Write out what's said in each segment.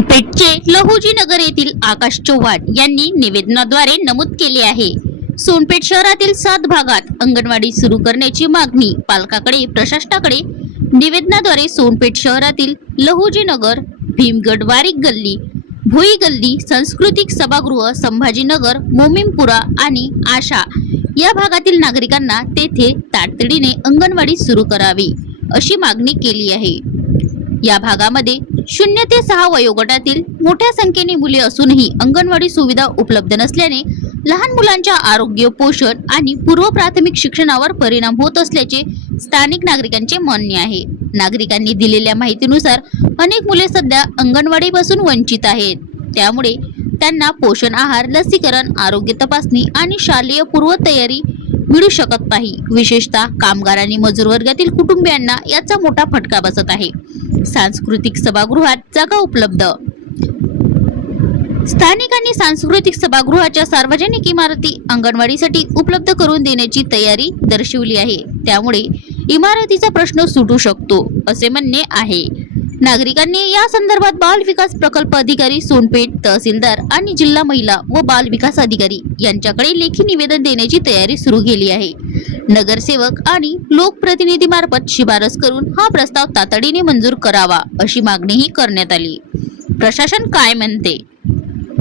सोनपेठचे लहुजी नगर येथील आकाश चव्हाण यांनी निवेदनाद्वारे नमूद केले आहे. सोनपेठ शहरातील 7 भागात अंगणवाडी सुरू करण्याची मागणी पालकाकडे प्रशासनाकडे निवेदनाद्वारे सोनपेठ शहरातील लहुजी नगर, भीमगड वारिक गल्ली, भोई गल्ली, सांस्कृतिक सभागृह, संभाजीनगर, मोमीमपुरा आणि आशा या भागातील नागरिकांना तेथे तातडीने अंगणवाडी सुरू करावी अशी मागणी केली आहे. या भागामध्ये 0 ते 6 वयोगटातील मोठ्या संख्येने मुले असूनही अंगणवाडी सुविधा उपलब्ध नसल्याने लहान मुलांच्या आरोग्य, पोषण आणि पूर्व प्राथमिक शिक्षणावर परिणाम होत असल्याचे स्थानिक नागरिकांचे म्हणणे आहे. नागरिकांनी दिलेल्या माहितीनुसार अनेक मुले सध्या अंगणवाडीपासून वंचित आहेत. त्यामुळे त्यांना पोषण आहार, लसीकरण, आरोग्य तपासणी आणि शालेय पूर्वतयारी मिळू शकत नाही. विशेषतः कामगार आणि मजूर वर्गातील कुटुंबियांना याचा मोठा फटका बसत आहे. सांस्कृतिक सभागृहात जागा उपलब्ध. स्थानिकांनी सांस्कृतिक सभागृहाच्या सार्वजनिक इमारती अंगणवाडीसाठी उपलब्ध करून देण्याची तयारी दर्शवली आहे. त्यामुळे इमारतीचा प्रश्न सुटू शकतो असे म्हणणे आहे. नागरिकांनी या संदर्भात बाल विकास प्रकल्प अधिकारी सोनपेठ, तहसीलदार आणि जिल्हा महिला व बाल विकास अधिकारी यांच्याकडे लेखी निवेदन देण्याची तयारी सुरू केली आहे. नगरसेवक आणि लोकप्रतिनिधीमार्फत शिफारस करून हा प्रस्ताव तातडीने मंजूर करावा अशी मागणीही करण्यात आली. प्रशासन काय म्हणते?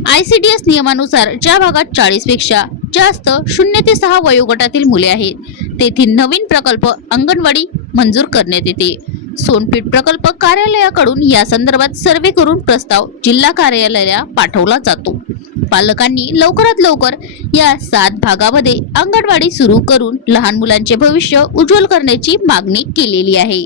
ICDS नियमानुसार ज्या भागात 40 पेक्षा जास्त 0 ते 6 वयोगटातील मुले आहेत तेथील नवीन प्रकल्प अंगणवाडी मंजूर करण्यात येते. सोनपेठ प्रकल्प कार्यालयाकडून या संदर्भात सर्वे करून प्रस्ताव जिल्हा कार्यालयाला पाठवला जातो. पालकांनी लवकरात लवकर या 7 भागामध्ये अंगणवाडी सुरू करून लहान मुलांचे भविष्य उज्ज्वल करण्याची मागणी केलेली आहे.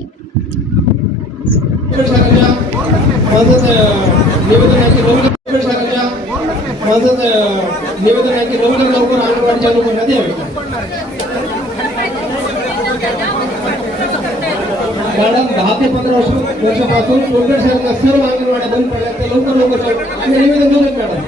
मॅडम 10 ते 15 वर्षापासून सोनपेठ शहरात सर्व अंगणवाड्या बंद पडल्या. लवकर निवेदन देऊ मॅडम.